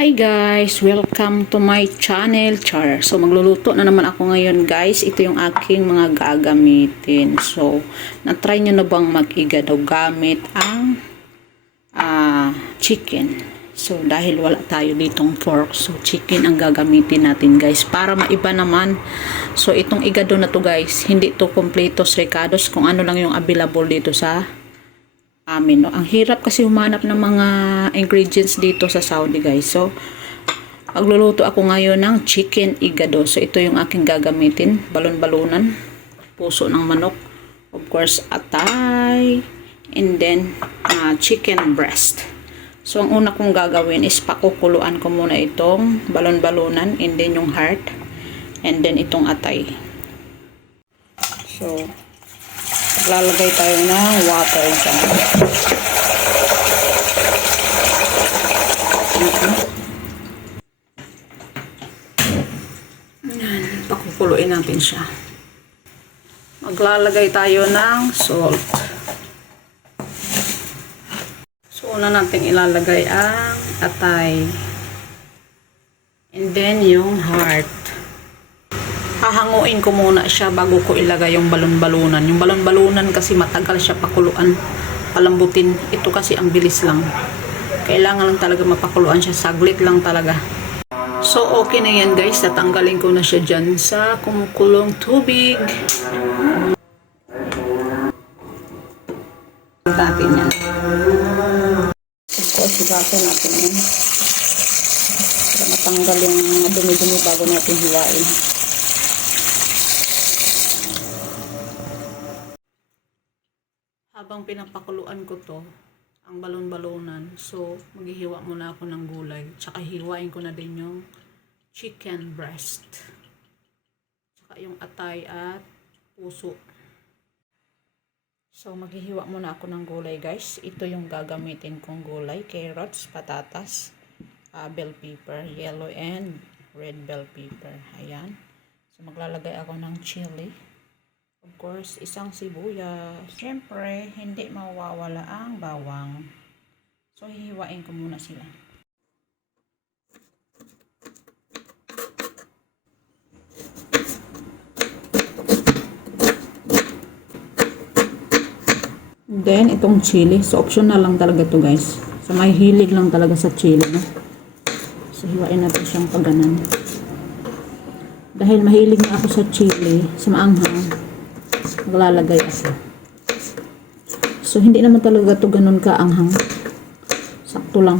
Hi guys! Welcome to my channel, Char. So, magluluto na naman ako ngayon guys. Ito yung aking mga gagamitin. So, na-try nyo na bang mag-iga gamit ang ah, chicken? So, dahil wala tayo ditong fork, so chicken ang gagamitin natin guys. Para maiba naman. So, itong igado na to guys, hindi to completos recados kung ano lang yung available dito sa amin. No? Ang hirap kasi humanap ng mga ingredients dito sa Saudi guys. So, magluluto ako ngayon ng chicken igado. So, ito yung aking gagamitin. Balon-balunan. Puso ng manok. Of course, atay. And then, ah, chicken breast. So, ang una kong gagawin is pakukuluan ko muna itong balon-balunan. And then, yung heart. And then, itong atay. So, Lalagay tayo ng water dyan. Yan, pakukuluin natin siya. Maglalagay tayo ng salt. So, una natin ilalagay ang atay. And then, yung heart hahanguin ko muna siya bago ko ilagay yung balon-balunan. Yung balon-balunan kasi matagal siya pakuluan, palambutin. Ito kasi ang bilis lang. Kailangan lang talaga mapakuluan siya. Saglit lang talaga. So, okay na yan guys. Tatanggalin ko na siya dyan sa kumukulong tubig. Natin yan. Higatin natin yan. Para matanggal yung dumi-dumi bago natin hiwain. Habang pinapakuluan ko to, ang balon-balonan, so maghihiwa muna ako ng gulay. Tsaka hiwain ko na din yung chicken breast. Tsaka yung atay at puso. So maghihiwa muna ako ng gulay guys. Ito yung gagamitin kong gulay. Carrots, patatas, uh, bell pepper, yellow and red bell pepper. Ayan. So maglalagay ako ng chili. Of course, isang sibuyas. Siyempre, hindi mawawala ang bawang. So, hihiwain ko muna sila. Then, itong chili. So, optional lang talaga to guys. So, may hilig lang talaga sa chili. No? So, hiwain natin siyang paganan. Dahil mahilig na ako sa chili, sa maanghang, maglalagay ako. So, hindi naman talaga to ganun kaanghang. Sakto lang.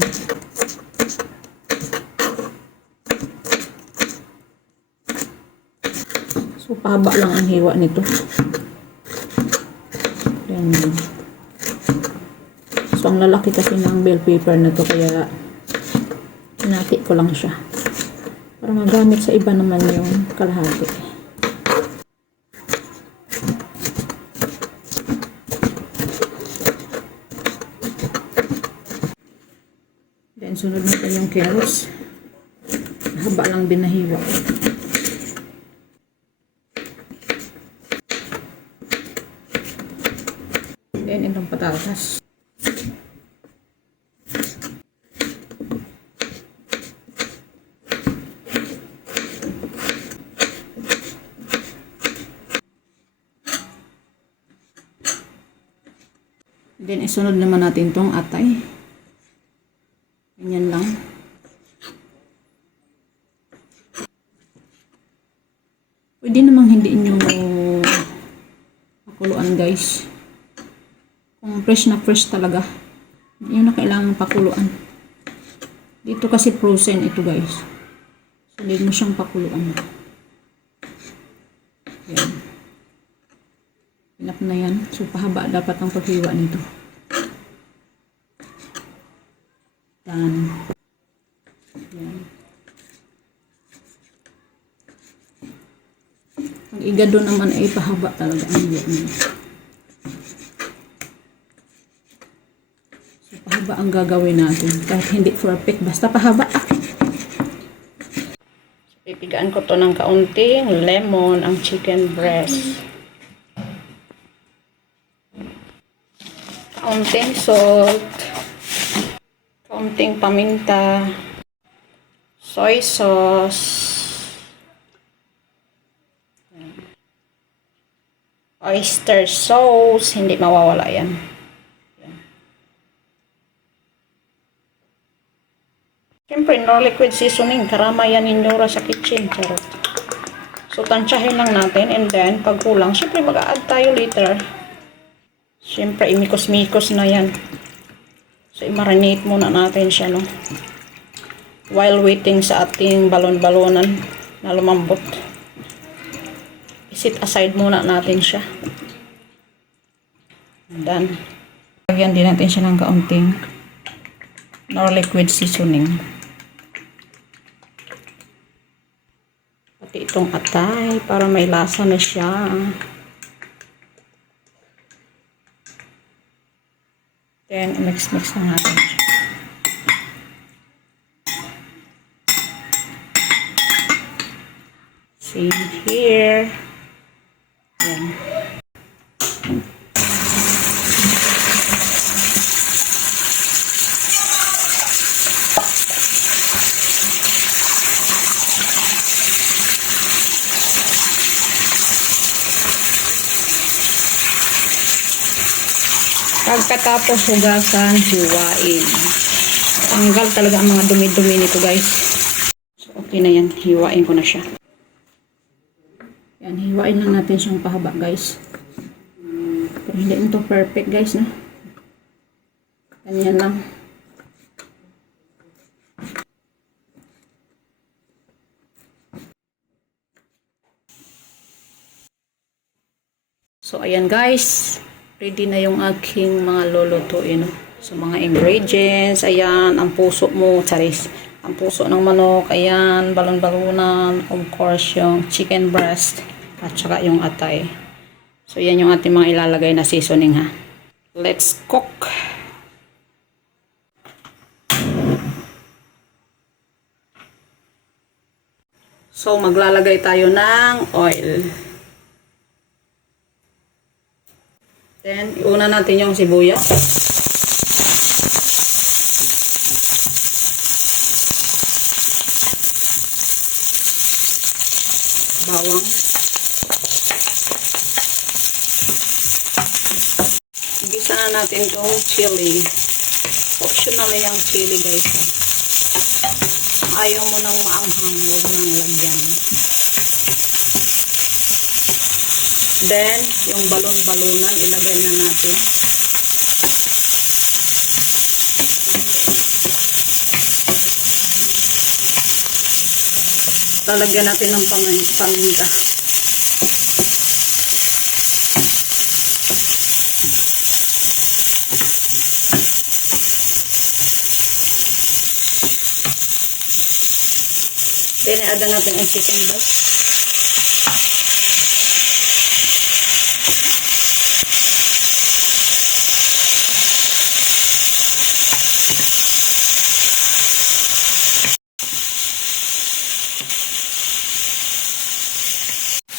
So, pahaba lang ang hiwa nito. Yan. So, ang lalaki kasi ng bell pepper na to, kaya hinati ko lang siya. Para magamit sa iba naman yung kalahati. Then, sunod natin yung carrots. Haba lang din na hiwa. Then, itong patatas. Then, isunod naman natin tong atay. Ganyan lang. Pwede namang hindi nyo pakuluan guys. Kung fresh na fresh talaga. Nyo na kailangan pakuluan. Dito kasi frozen ito guys. So, hindi mo siyang pakuluan. Yan. Pinap na yan. So, pahaba dapat ang paghiwa nito. Yan. Yan. Ang igado naman ay pahaba talaga ang hiwa niya. So, pahaba ang gagawin natin. Kahit hindi perfect, basta pahaba. Pipigaan ko to ng kaunting lemon, ang chicken breast. Kaunting salt. Kaunting paminta. Soy sauce. Oyster sauce. Hindi mawawala. Yan. Siyempre, no liquid seasoning. Karama yan ninyo sa kitchen. Charot. So, tansyahin lang natin. And then, pag kulang, siyempre mag-a-add tayo later. Siyempre, imikos-mikos na yan. So, i-marinate muna natin siya, no? While waiting sa ating balon-balonan na lumambot. I-sit aside muna natin siya. And then, lagyan din natin siya ng kaunting nor liquid seasoning. Itong atay para may lasa na siya. Then, mix-mix na natin siya. Here. Yan. Pagkatapos hugasan, hiwain. Tanggal talaga ang mga dumi-dumi nito guys. So, okay na yan. Hiwain ko na siya. Yan, hiwain lang natin siyang pahaba guys. Pero hindi ito perfect guys na. Ganyan lang. So, ayan guys. Ready na yung aking mga lulutuin. So, mga ingredients. Ayan, ang puso mo. Charis. Ang puso ng manok. Ayan, balon-balunan. Of course, yung chicken breast. At saka yung atay. So, yan yung ating mga ilalagay na seasoning ha. Let's cook. So, maglalagay tayo ng oil. Then, iuna natin yung sibuyas. Bawang. Gisa na natin itong chili. Optional yung chili guys. Ayaw mo nang maanghang, huwag nang lagyan. Then, yung balon-balonan, ilagay na natin. Lalagyan natin ng pang- paminta. Then, i-add na natin ang chicken breast.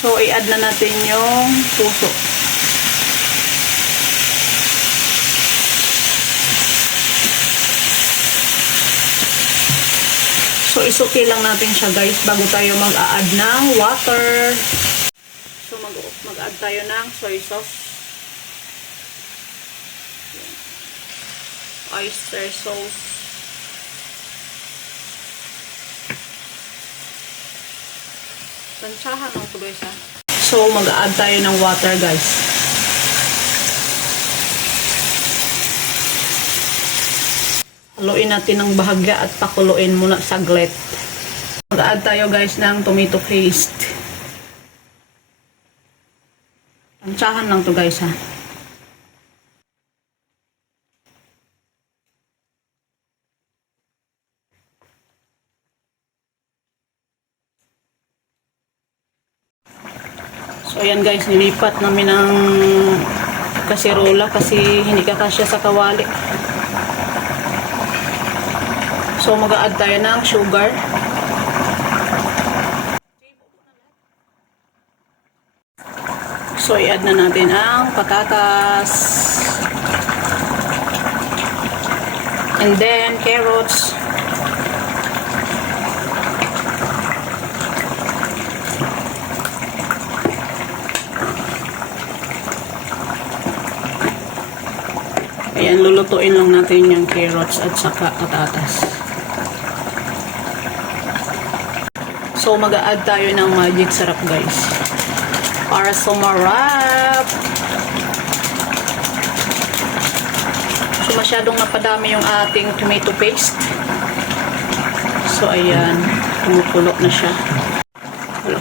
So, i-add na natin yung puso. So, isuki lang natin siya guys bago tayo mag-a-add ng water. So, mag- mag-add tayo ng soy sauce. Oyster sauce. Tansyahan lang ito guys ha. So, mag-add tayo ng water guys. Haluin natin ng bahagya at pakuluin muna saglit. Mag-add tayo guys ng tomato paste. Tansyahan lang to guys ha. So ayan guys, nilipat namin ng kasirola kasi hindi kakasya sa kawali. So mag-a-add tayo ng sugar. So i-add na natin ang patatas. And then carrots. Ayan, lulutuin lang natin yung carrots at saka patatas. So, mag-a-add tayo ng magic sarap, guys. Para sumarap! So, masyadong napadami yung ating tomato paste. So, ayan. Kumukulo na siya.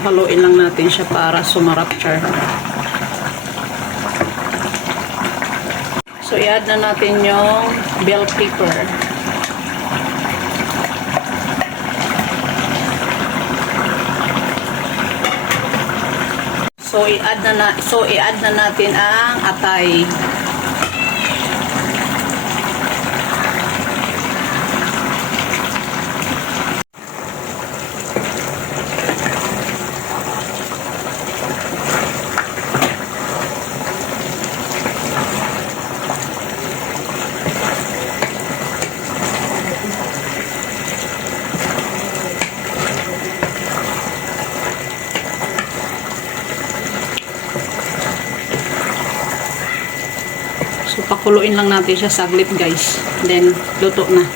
Haluin lang natin siya para sumarap char. So, i-add na natin yung bell pepper. So, i-add na, na so i-add na natin ang atay. So, pakuluin lang natin siya saglit, guys. Then, luto na.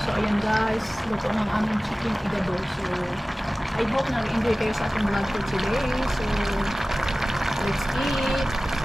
So, ayan guys, luto ng aming chicken igado. So, I hope na enjoy kayo sa ating vlog for today. So, let's eat!